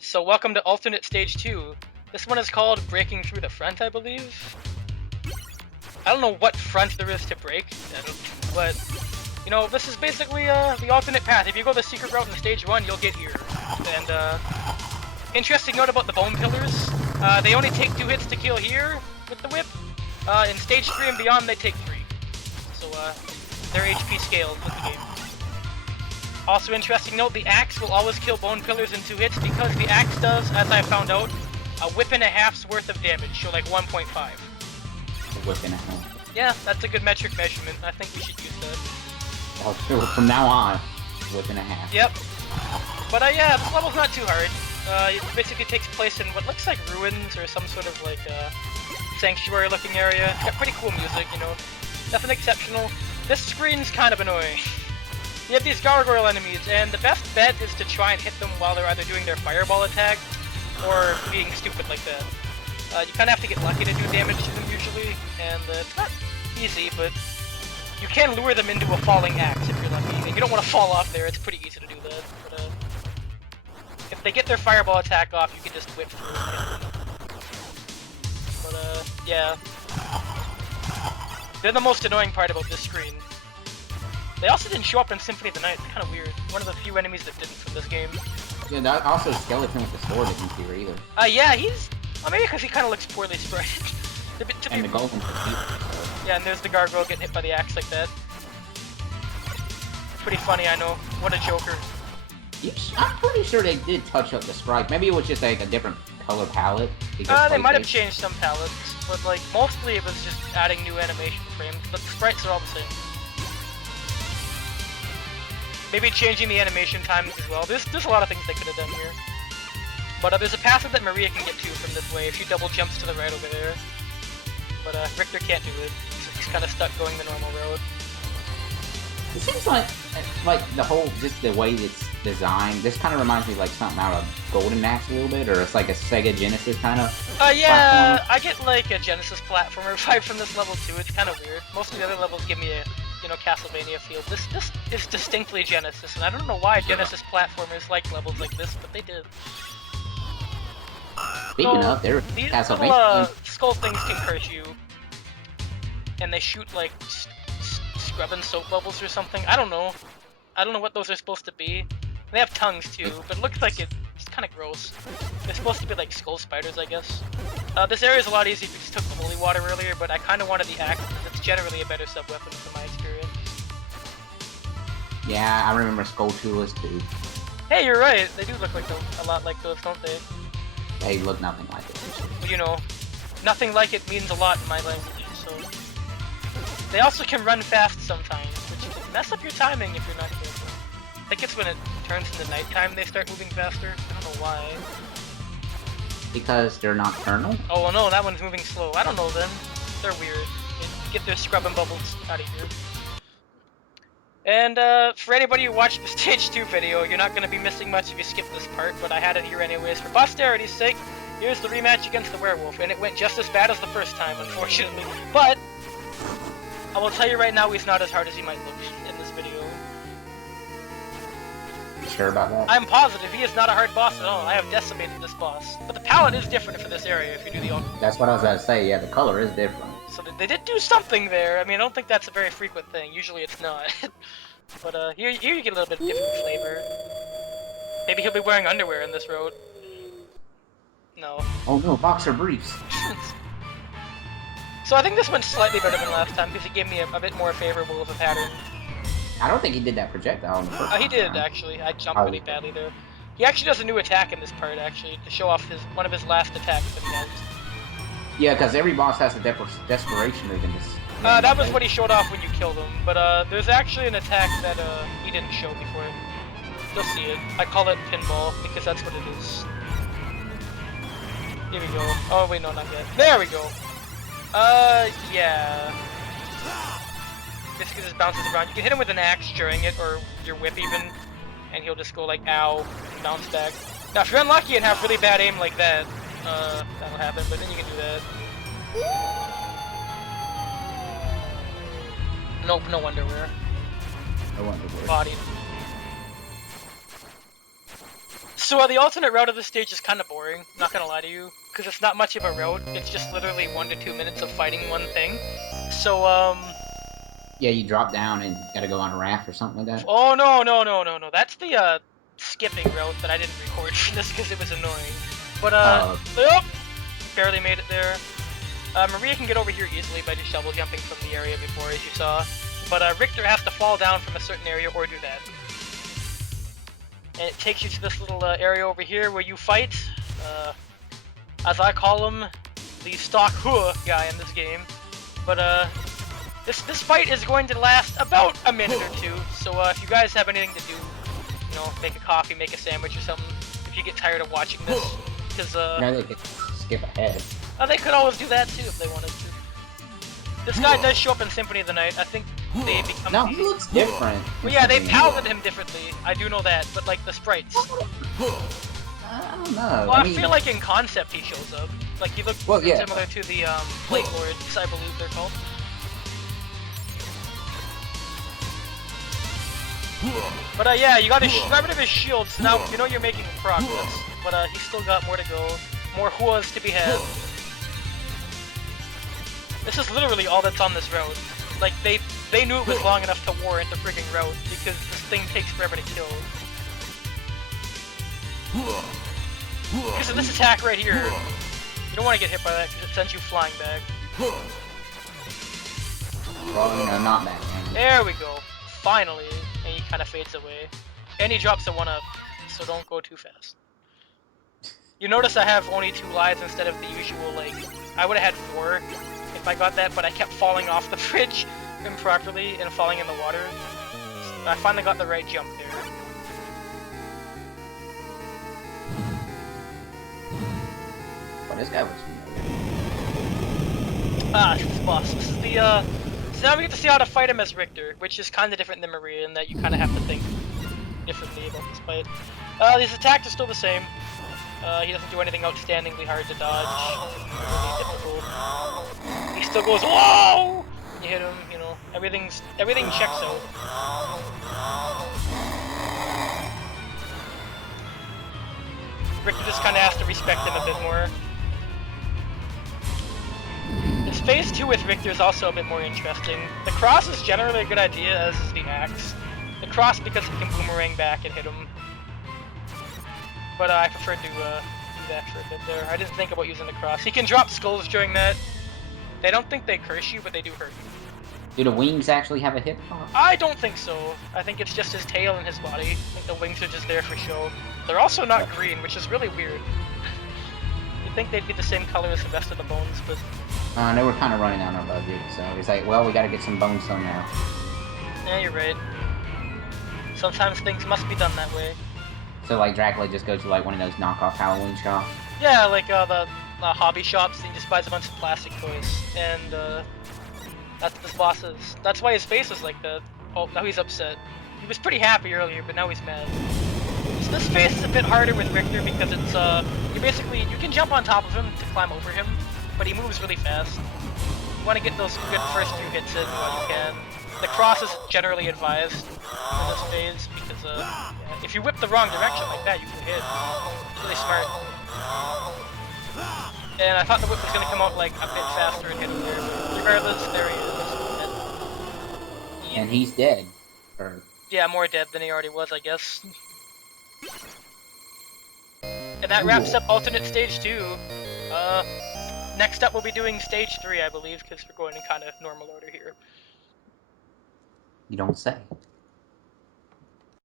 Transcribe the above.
So welcome to alternate stage 2. This one is called Breaking Through the Front, I believe. I don't know what front there is to break, but, you know, this is basically the alternate path. If you go the secret route in stage 1, you'll get here. And, interesting note about the bone pillars, they only take 2 hits to kill here with the whip. In stage 3 and beyond, they take 3. So, they're HP scaled with the game. Also interesting note, the axe will always kill bone pillars in 2 hits because the axe does, as I found out, a whip and a half's worth of damage, so like 1.5. A whip and a half. Yeah, that's a good metric measurement. I think we should use that. Oh, so from now on, whip and a half. Yep. But yeah, this level's not too hard. It basically takes place in what looks like ruins or some sort of like sanctuary-looking area. It's got pretty cool music, you know. Nothing exceptional. This screen's kind of annoying. You have these gargoyle enemies, and the best bet is to try and hit them while they're either doing their fireball attack or being stupid like that. You kind of have to get lucky to do damage to them usually, and it's not easy, but you can lure them into a falling axe if you're lucky. And you don't want to fall off there, it's pretty easy to do that. But if they get their fireball attack off, you can just whip through it. But yeah. They're the most annoying part about this screen. They also didn't show up in Symphony of the Night. It's kind of weird. One of the few enemies that didn't from this game. Yeah, that also skeleton with the sword isn't here either. Yeah, he's... Well, maybe because he kind of looks poorly sprited. And the golden Yeah, and there's the gargoyle getting hit by the axe like that. Pretty funny, I know. What a joker. Yes, I'm pretty sure they did touch up the sprite. Maybe it was just like a different color palette. They might have changed some palettes, but like mostly it was just adding new animation frames. But the sprites are all the same. Maybe changing the animation times as well. There's a lot of things they could have done here. But there's a path that Maria can get to from this way if she double jumps to the right over there. But Richter can't do it, so he's kind of stuck going the normal road. It seems like the whole, just the way it's designed, this kind of reminds me of like something out of Golden Axe a little bit, or it's like a Sega Genesis kind of yeah, platformer. I get like a Genesis platformer vibe from this level too. It's kind of weird. Most of the other levels give me a, you know, Castlevania feel. This is distinctly Genesis, and I don't know why Genesis platformers like levels like this, but they did. Speaking of, they're these Castlevania. little skull things can curse you, and they shoot like scrubbing soap bubbles or something. I don't know what those are supposed to be. They have tongues too, but it looks like it's kind of gross. They're supposed to be like skull spiders, I guess. This area is a lot easier if you just took the holy water earlier, but I kind of wanted the axe because it's generally a better sub-weapon from my experience. Yeah, I remember Skull Tools too. Hey, you're right. They do look like those, a lot like those, don't they? They look nothing like it. Well, you know, nothing like it means a lot in my language, so... They also can run fast sometimes, which can mess up your timing if you're not careful. I think it's when it turns into nighttime they start moving faster. I don't know why. Because they're nocturnal? Oh, well, no, that one's moving slow. I don't know then. They're weird. They get their scrubbing bubbles out of here. And for anybody who watched the Stage 2 video, you're not going to be missing much if you skip this part, but I had it here anyways. For posterity's sake, here's the rematch against the werewolf, and it went just as bad as the first time, unfortunately. But I will tell you right now, he's not as hard as he might look in this video. You sure about that? I'm positive he is not a hard boss at all. I have decimated this boss. But the palette is different for this area if you do the alternate. That's what I was about to say, yeah, the color is different. So they did do something there. I mean, I don't think that's a very frequent thing. Usually it's not. But here you get a little bit different flavor. Maybe he'll be wearing underwear in this road. No. Oh no, boxer briefs. So I think this went slightly better than last time because he gave me a bit more favorable of a pattern. I don't think he did that projectile in the first He did time. actually. I jumped really badly there. He actually does a new attack in this part actually to show off one of his last attacks that he has. Yeah, because every boss has a desperation move in this. That was what he showed off when you killed him, but there's actually an attack that he didn't show before. You'll see it. I call it pinball because that's what it is. Here we go. Oh wait, no, not yet. There we go. Yeah. Basically just bounces around. You can hit him with an axe during it, or your whip even, and he'll just go like, ow, and bounce back. Now if you're unlucky and have really bad aim like that, that'll happen, but then you can do that. Nope, no underwear. No underwear. Body. So the alternate route of this stage is kind of boring, not gonna lie to you, because it's not much of a route, it's just literally 1 to 2 minutes of fighting one thing. So, Yeah, you drop down and gotta go on a raft or something like that. Oh, no, that's the, skipping route that I didn't record just because it was annoying. But, oh, barely made it there. Maria can get over here easily by just shovel jumping from the area before, as you saw. But, Richter has to fall down from a certain area or do that. And it takes you to this little area over here where you fight, as I call him, the stock Hua guy in this game. But this fight is going to last about a minute or two, so if you guys have anything to do, you know, make a coffee, make a sandwich or something, if you get tired of watching this, because No, they could skip ahead. they could always do that too if they wanted to. This guy does show up in Symphony of the Night. I think they become... No, he looks different. Well, yeah, they paletted him differently. I do know that, but like the sprites. I don't know. Well, I feel like in concept he shows up. Like he looks similar to the Blade Lords, I believe they're called. But yeah, you got rid of his shield, so now you know you're making progress. But he's still got more to go. More Huas to be had. This is literally all that's on this road. Like, they knew it was long enough to warrant the frigging route, because this thing takes forever to kill. Because of this attack right here, you don't want to get hit by that, because it sends you flying back. Well, you know, not that. Man. There we go. Finally. And he kind of fades away. And he drops a 1-up, so don't go too fast. You notice I have only 2 lives instead of the usual, like, I would have had 4 if I got that, but I kept falling off the bridge improperly and falling in the water. So I finally got the right jump there. Well, this guy was familiar. This is the boss. This is the, so now we get to see how to fight him as Richter, which is kind of different than Maria in that you kind of have to think differently about this fight. These attacks are still the same. He doesn't do anything outstandingly hard to dodge. Really difficult. He still goes, whoa! When you hit him, you know, everything checks out. Richter just kind of has to respect him a bit more. This phase 2 with Richter is also a bit more interesting. The cross is generally a good idea, as is the axe. The cross because it can boomerang back and hit him. But I prefer to do that for a bit there. I didn't think about using the cross. He can drop skulls during that. They don't think they curse you, but they do hurt you. Do the wings actually have a hit pop? I don't think so. I think it's just his tail and his body. I think the wings are just there for show. They're also not green, which is really weird. You'd think they'd be the same color as the rest of the bones, but... They were kind of running out of budget, so he's like, well, we gotta get some bone somehow. Yeah, you're right. Sometimes things must be done that way. So, like, Dracula just goes to, like, one of those knockoff Halloween shops? Yeah, like, the hobby shops, and he just buys a bunch of plastic toys. And, that's what this boss is. That's why his face is like that. Oh, now he's upset. He was pretty happy earlier, but now he's mad. So this phase is a bit harder with Richter because it's, you can jump on top of him to climb over him, but he moves really fast. You want to get those good first few hits in while you can. The cross is generally advised in this phase because, if you whip the wrong direction like that, you can hit. It's really smart. And I thought the whip was going to come out, like, a bit faster and hit him there, but regardless, there he is. And he's dead. Or... Yeah, more dead than he already was, I guess. And that wraps up alternate stage 2. Next up we'll be doing stage 3, I believe, because we're going in kind of normal order here. You don't say.